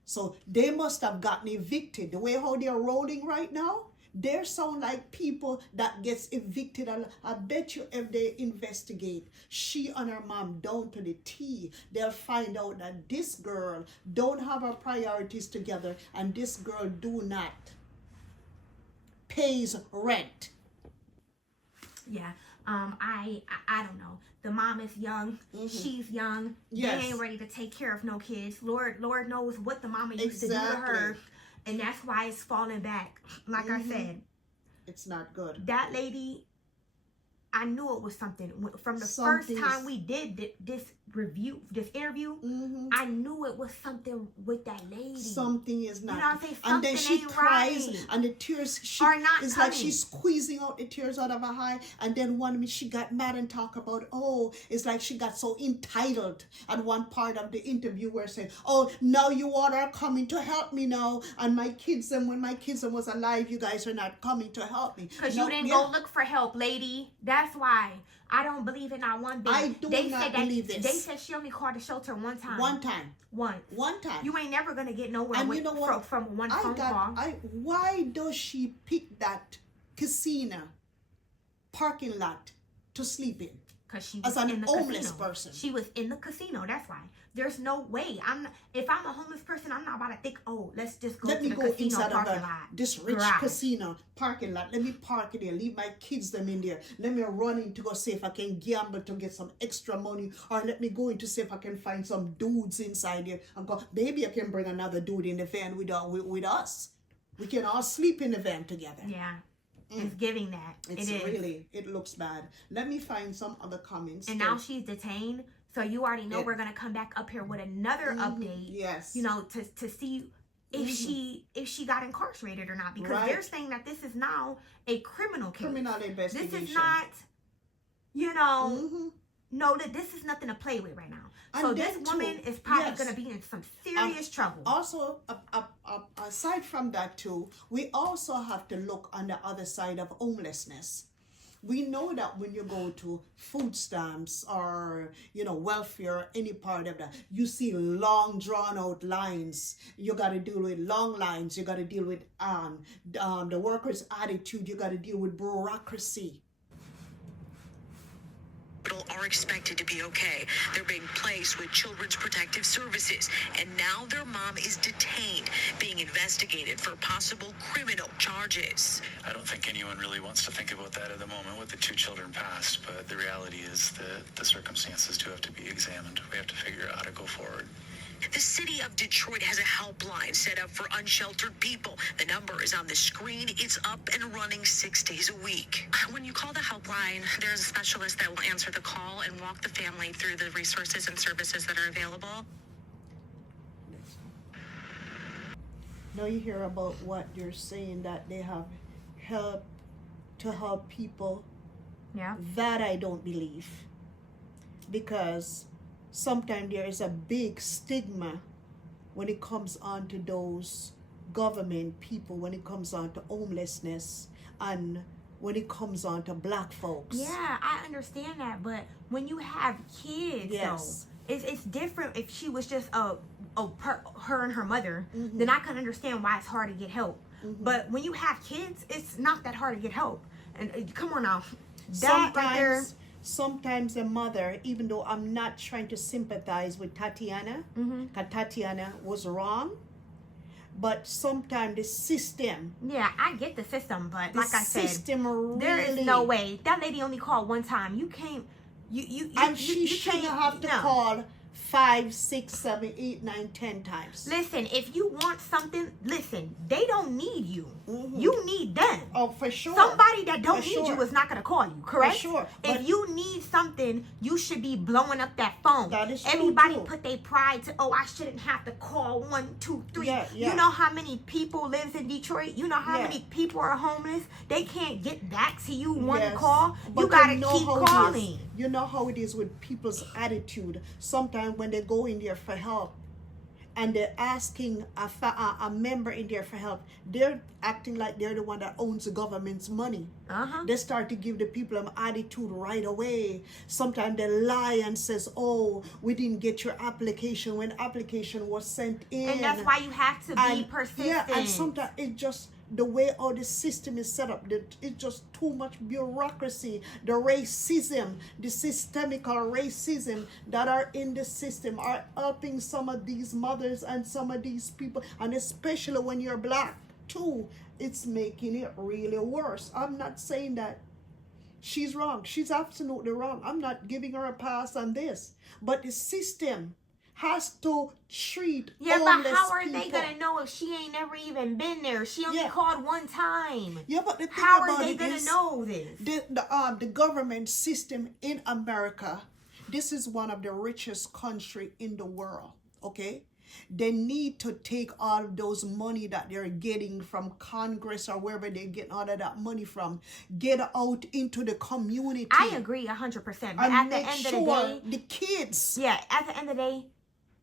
So they must have gotten evicted. The way how they're rolling right now, they sound like people that gets evicted. I bet you if they investigate she and her mom down to the T, they'll find out that this girl don't have her priorities together and this girl do not pays rent. Yeah. I don't know. The mom is young. She's young. They ain't ready to take care of no kids. Lord knows what the mama used to do to her. And that's why it's falling back. Like I said. It's not good. That lady, I knew it was something. From the first time we did this interview, I knew it was something with that lady. Something is not. You know what I'm saying? And then she cries and the tears, it's like she's squeezing out the tears out of her eye. And then one minute she got mad and talk about, it's like she got so entitled at one part of the interview where saying, now you all are coming to help me now. And my kids, and when my kids was alive, you guys are not coming to help me. Because you didn't go look for help, lady. That's why. I don't believe it not one bit. I do not believe this. They said she only called the shelter one time. One time. One time. You ain't never going to get nowhere and you know what? From one phone call. Why does she pick that casino parking lot to sleep in? Because she was in the homeless person. She was in the casino. That's why. There's no way. If I'm a homeless person, I'm not about to think, let's just go to the casino parking lot. This rich casino parking lot. Let me park in there. Leave my kids them in there. Let me run in to go see if I can gamble to get some extra money. Or let me go in to see if I can find some dudes inside there. And go, maybe I can bring another dude in the van with us. We can all sleep in the van together. Yeah. It's giving that. It looks bad. Let me find some other comments. And now she's detained. So you already know we're gonna come back up here with another update. Yes. You know, to see if she got incarcerated or not, because they're saying that this is now a criminal case. Criminal investigation. This is not, no, that this is nothing to play with right now. And so this woman is probably gonna be in some serious trouble. Also, aside from that too, we also have to look on the other side of homelessness. We know that when you go to food stamps or, welfare, any part of that, you see long drawn out lines. You got to deal with long lines. You got to deal with the workers' attitude. You got to deal with bureaucracy. hospital are expected to be okay. They're being placed with Children's Protective Services, and now their mom is detained, being investigated for possible criminal charges. I don't think anyone really wants to think about that at the moment with the 2 children passed, but the reality is that the circumstances do have to be examined. We have to figure out how to go forward. The city of Detroit has a helpline set up for unsheltered people. The number is on the screen. It's up and running 6 days a week. When you call the helpline, there's a specialist that will answer the call and walk the family through the resources and services that are available. Now you hear about what you're saying, that they have help to help people. Yeah. That I don't believe. Because sometimes there is a big stigma when it comes on to those government people, when it comes on to homelessness, and when it comes on to black folks. Yeah, I understand that, but when you have kids, Yes. though, it's different. If she was just her and her mother, then I can understand why it's hard to get help. But when you have kids, it's not that hard to get help. And come on now, that right there. Sometimes a mother, even though I'm not trying to sympathize with Tatiana, because Tatiana was wrong, but sometimes the system. Yeah, I get the system, but like I said, really, there is no way. That lady only called one time. You can't. She shouldn't have to call 5, 6, 7, 8, 9, 10 times. Listen, if you want something, listen, they don't need you. You need them. Oh, for sure. Somebody that don't need you is not going to call you, correct? For sure. If you need something, you should be blowing up that phone. That is true. Everybody too. put their pride to, I shouldn't have to call 1, 2, 3. Yeah. You know how many people lives in Detroit? You know how many people are homeless? They can't get back to you one call. You got to keep calling. You know how it is with people's attitude. Sometimes when they go in there for help and they're asking a member in there for help, they're acting like they're the one that owns the government's money. They start to give the people an attitude right away. Sometimes they lie and says, oh, we didn't get your application when application was sent in. And that's why you have to be persistent. Yeah, and sometimes it just, the way all the system is set up, it's just too much bureaucracy. The racism, the systemical racism that are in the system are helping some of these mothers and some of these people, and especially when you're black too, it's making it really worse. I'm not saying that she's wrong. She's absolutely wrong. I'm not giving her a pass on this. But the system has to treat but how are people. they gonna know if she ain't never even been there? She only called one time. Yeah, but the thing how about are they it gonna is, know this? The government system in America, this is one of the richest country in the world. Okay, they need to take all of those money that they're getting from Congress or wherever they get all of that money from, get out into the community. I agree 100%. But and at the make end sure of the day, the kids. Yeah, at the end of the day,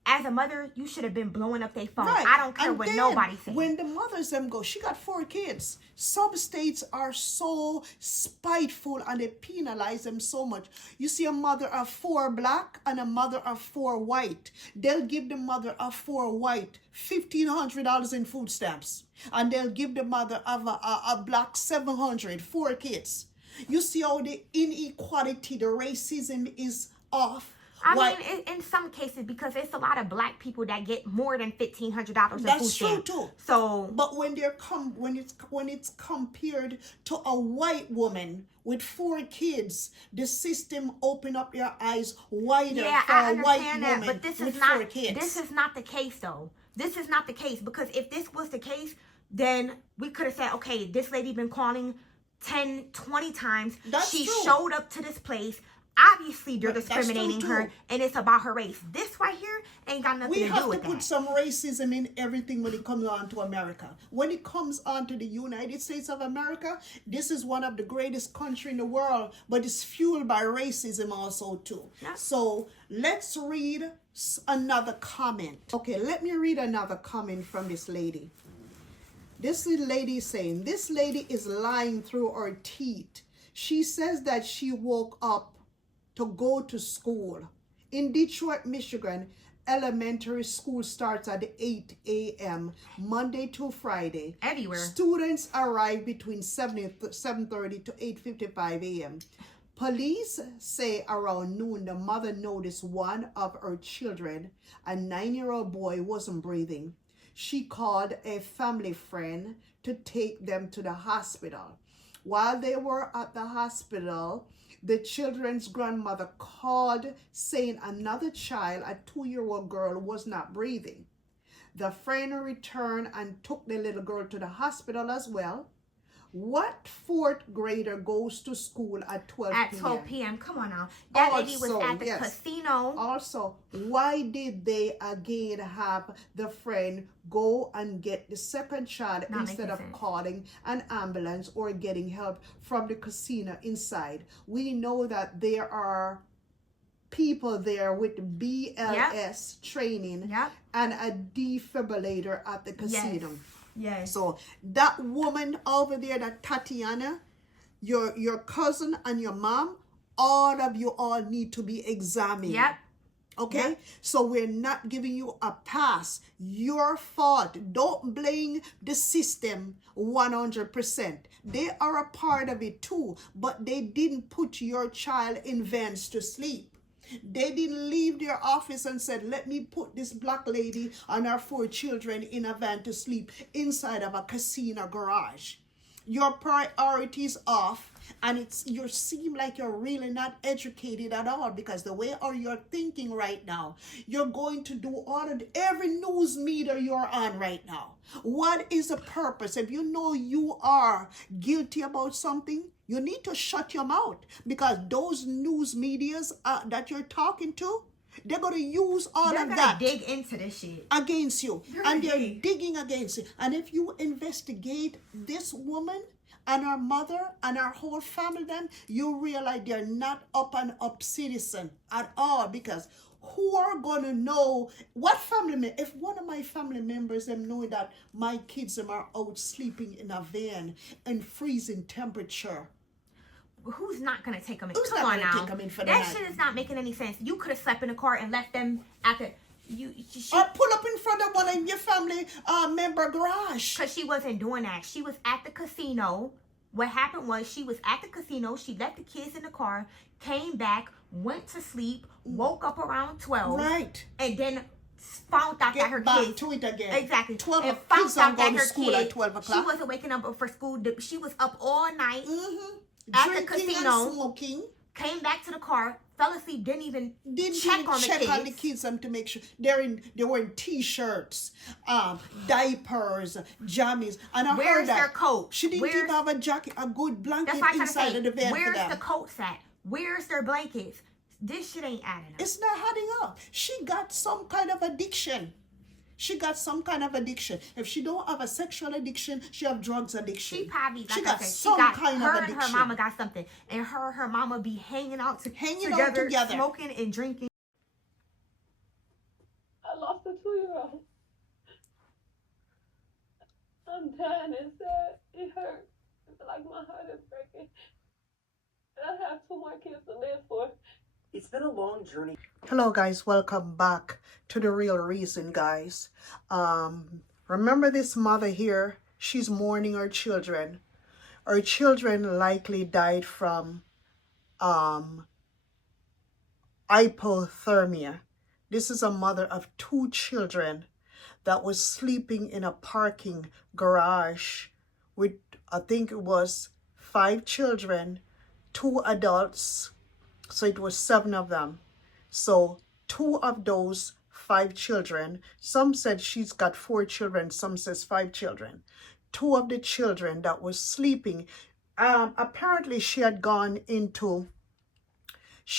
as a mother, you should have been blowing up their phone. Right. I don't care And what then nobody says. When the mothers them go, she got 4 kids. Some states are so spiteful and they penalize them so much. You see a mother of 4 black and a mother of 4 white. They'll give the mother of 4 white $1,500 in food stamps. And they'll give the mother of a black $700, 4 kids. You see how the inequality, the racism is off. I mean, in some cases, because it's a lot of black people that get more than $1,500 in food stamps. That's true too. So, but when it's compared to a white woman with 4 kids, the system open up their eyes wider for a white woman but this with is not 4 kids. This is not the case, though. This is not the case, because if this was the case, then we could have said, okay, this lady been calling 10, 20 times. She showed up to this place. Obviously, they're discriminating her, and it's about her race. This right here ain't got nothing to do with that. We have to put some racism in everything when it comes on to America. When it comes on to the United States of America, this is one of the greatest countries in the world, but it's fueled by racism also too. Yeah. So let's read another comment. Okay, let me read another comment from this lady. This lady is saying, this lady is lying through her teeth. She says that she woke up to go to school. In Detroit, Michigan, elementary school starts at 8 a.m. Monday to Friday. Everywhere. Students arrive between 7:30 to 8:55 a.m. Police say around noon, the mother noticed one of her children, a 9-year-old boy, wasn't breathing. She called a family friend to take them to the hospital. While they were at the hospital, the children's grandmother called saying another child, a 2-year-old girl, was not breathing. The friend returned and took the little girl to the hospital as well. What 4th grader goes to school at 12 p.m.? At 12 p.m. Come on now. That lady was at the casino. Also, why did they again have the friend go and get the second child instead of calling an ambulance or getting help from the casino inside? We know that there are people there with BLS training and a defibrillator at the casino. Yes. So that woman over there, that Tatiana, your cousin and your mom, all of you all need to be examined. Yep. Okay? Yep. So we're not giving you a pass. Your fault. Don't blame the system 100%. They are a part of it too, but they didn't put your child in vans to sleep. They didn't leave their office and said, let me put this black lady and her 4 children in a van to sleep inside of a casino garage. Your priorities off, and you seem like you're really not educated at all, because the way you're thinking right now, you're going to do every news media you're on right now. What is the purpose? If you know you are guilty about something, you need to shut your mouth, because those news medias that you're talking to, they're going to use all of that. They're going to dig into this shit Against you. They're digging against you. And if you investigate this woman and her mother and her whole family, then you realize they're not up and up citizen at all, because who are going to know what family? If one of my family members them know that my kids them are out sleeping in a van in freezing temperature, who's not gonna take them in? Who's Come not on gonna now. take them in for that the shit is not making any sense. You could have slept in the car and left them at the or pull up in front of one of your family member garage. Because she wasn't doing that. She was at the casino. What happened was she was at the casino. She left the kids in the car, came back, went to sleep, woke up around 12. Right. And then found out that her kids. To it again. Exactly. 12 and kids found out don't that go her to school kids, at 12 o'clock. she wasn't waking up for school. She was up all night at the casino. And smoking. Came back to the car, fell asleep, didn't even check on the kids to make sure they were in t-shirts, diapers, jammies, and I where's heard that their coat? She didn't even have a jacket, a good blanket inside of the van. Where's the coats at? Where's their blankets? This shit ain't adding up. It's not adding up. She got some kind of addiction. If she don't have a sexual addiction, she have drugs addiction. She probably, like she I got said, some kind of addiction. Her mama got something, and her mama be hanging out together, smoking and drinking. I lost a 2-year-old. I'm dying inside. It hurts. It's like my heart is breaking. And I have 2 more kids to live for. It's been a long journey. Hello guys, welcome back to The Real Reason, guys. Remember this mother here, she's mourning her children. Her children likely died from hypothermia. This is a mother of 2 children that was sleeping in a parking garage with, I think it was 5 children, 2 adults. So it was 7 of them. So 2 of those 5 children, some said she's got 4 children, some says 5 children. 2 of the children that was sleeping, apparently she had gone into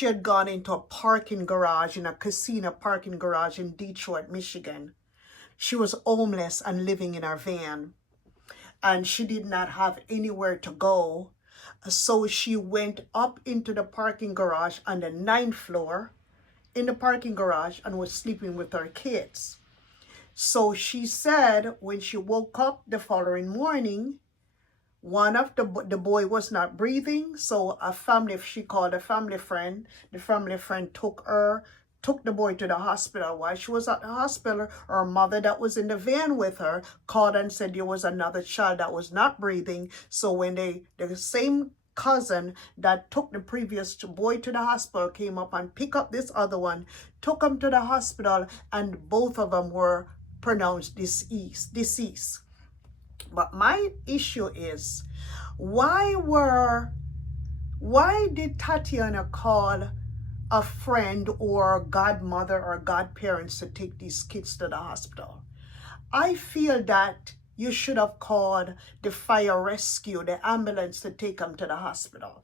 a parking garage, in a casino parking garage in Detroit, Michigan. She was homeless and living in her van, and she did not have anywhere to go. So she went up into the parking garage on the 9th floor in the parking garage and was sleeping with her kids. So she said when she woke up the following morning, one of the boy was not breathing. So she called a family friend. The family friend took the boy to the hospital. While she was at the hospital, her mother that was in the van with her called and said there was another child that was not breathing. So when the same cousin that took the previous boy to the hospital came up and picked up this other one, took him to the hospital, and both of them were pronounced deceased. But my issue is, why did Tatiana call a friend or godmother or godparents to take these kids to the hospital? I feel that you should have called the fire rescue, the ambulance, to take them to the hospital.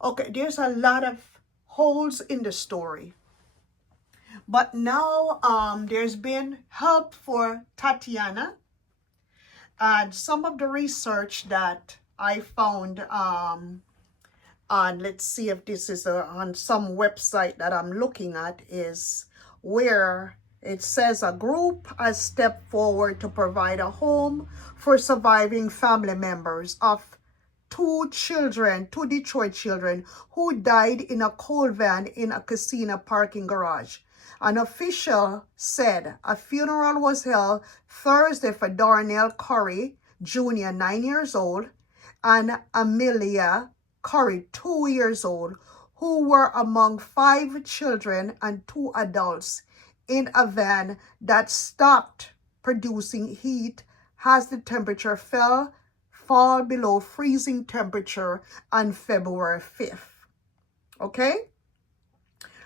Okay, there's a lot of holes in the story. But now there's been help for Tatiana. And some of the research that I found on, let's see if this is on some website that I'm looking at, is where it says a group has stepped forward to provide a home for surviving family members of two Detroit children who died in a coal van in a casino parking garage. An official said a funeral was held Thursday for Darnell Curry Jr., 9 years old, and Amelia Curry, 2 years old, who were among 5 children and 2 adults in a van that stopped producing heat as the temperature fall below freezing temperature on February 5th. Okay?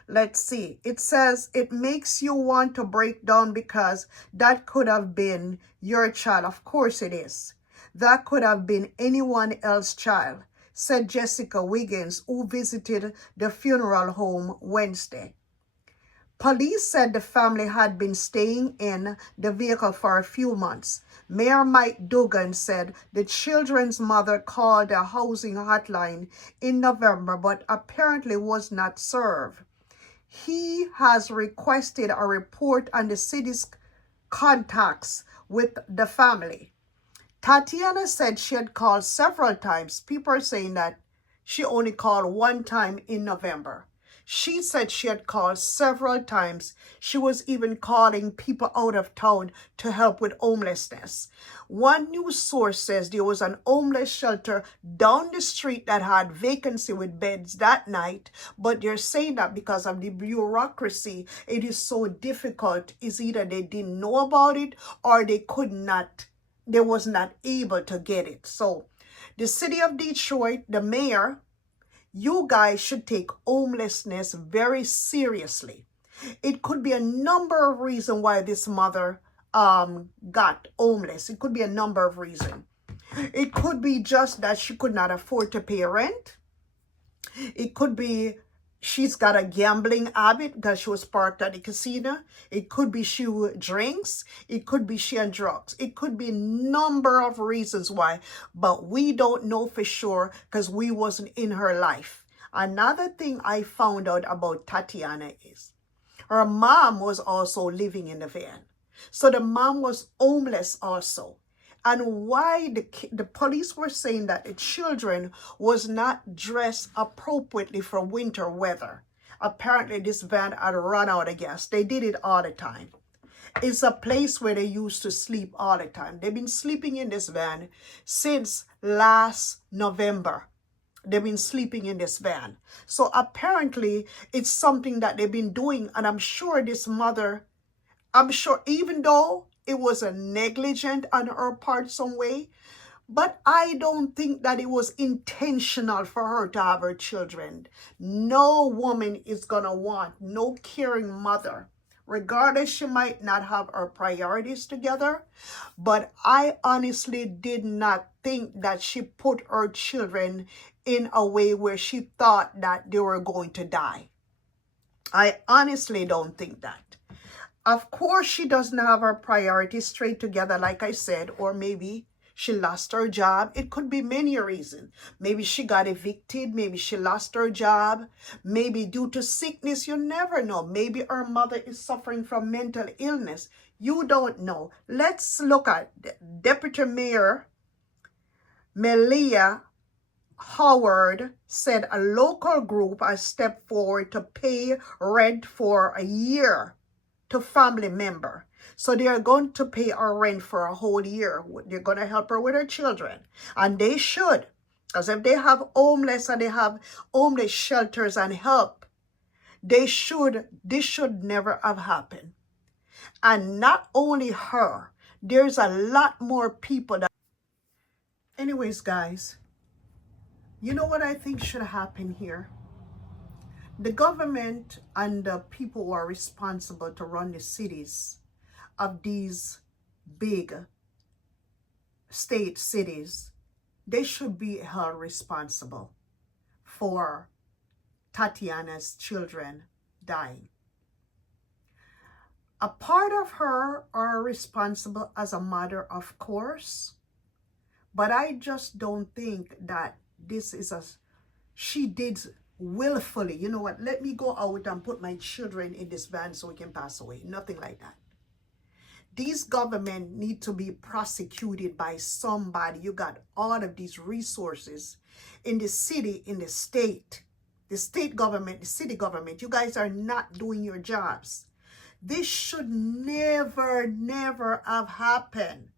Let's see. It says it makes you want to break down because that could have been your child. Of course it is. That could have been anyone else's child, said Jessica Wiggins, who visited the funeral home Wednesday. Police said the family had been staying in the vehicle for a few months. Mayor Mike Dugan said the children's mother called a housing hotline in November but apparently was not served. He has requested a report on the city's contacts with the family. Tatiana said she had called several times. People are saying that she only called one time in November. She said she had called several times. She was even calling people out of town to help with homelessness. One news source says there was an homeless shelter down the street that had vacancy with beds that night, but they're saying that because of the bureaucracy, it is so difficult. It's either they didn't know about it or they was not able to get it. So the city of Detroit, the mayor, you guys should take homelessness very seriously. It could be a number of reasons why this mother got homeless. It could be a number of reasons. It could be just that she could not afford to pay rent. It could be she's got a gambling habit because she was parked at the casino. It could be she drinks. It could be she on drugs. It could be a number of reasons why, but we don't know for sure because we wasn't in her life. Another thing I found out about Tatiana is her mom was also living in the van. So the mom was homeless also. And why the police were saying that the children was not dressed appropriately for winter weather. Apparently this van had run out of gas. They did it all the time. It's a place where they used to sleep all the time. They've been sleeping in this van since last November. They've been sleeping in this van. So apparently it's something that they've been doing. And I'm sure this mother, even though it was a negligent on her part some way, but I don't think that it was intentional for her to have her children. No woman is gonna want no caring mother, regardless she might not have her priorities together, but I honestly did not think that she put her children in a way where she thought that they were going to die. I honestly don't think that. Of course, she doesn't have her priorities straight together, like I said, or maybe she lost her job. It could be many reasons. Maybe she got evicted. Maybe she lost her job. Maybe due to sickness, you never know. Maybe her mother is suffering from mental illness. You don't know. Let's look at Deputy Mayor Melia Howard said a local group has stepped forward to pay rent for a year to family member. So they are going to pay her rent for a whole year. They're going to help her with her children. And they should, Because if they have homeless and they have homeless shelters and help, this should never have happened. And not only her, there's a lot more people that... Anyways, guys, you know what I think should happen here? The government and the people who are responsible to run the cities of these big state cities, they should be held responsible for Tatiana's children dying. A part of her are responsible as a mother, of course, but I just don't think that this is she did willfully. You know what? Let me go out and put my children in this van so we can pass away. Nothing like that. These government need to be prosecuted by somebody. You got all of these resources in the city, in the state government, the city government. You guys are not doing your jobs. This should never, never have happened,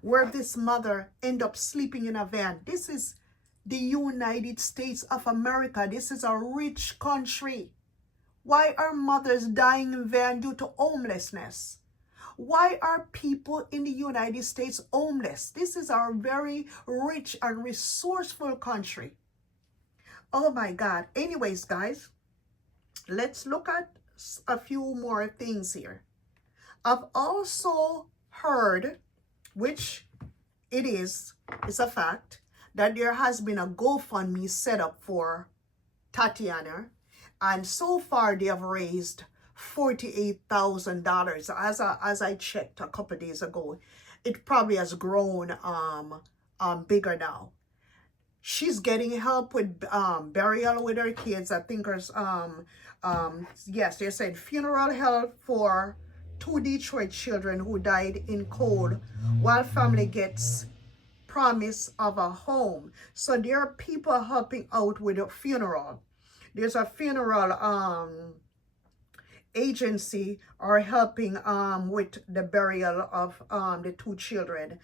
where this mother end up sleeping in a van. This is the United States of America. This is a rich country. Why are mothers dying in van due to homelessness? Why are people in the United States homeless? This is our very rich and resourceful country. Oh my God. Anyways, guys, let's look at a few more things here. I've also heard, which it is a fact, that there has been a GoFundMe set up for Tatiana, and so far they have raised $48,000. As I checked a couple days ago, it probably has grown bigger now. She's getting help with burial with her kids. I think there's yes, they said funeral help for 2 Detroit children who died in cold, while family gets promise of a home. So there are people helping out with a funeral. There's a funeral agency are helping with the burial of the 2 children.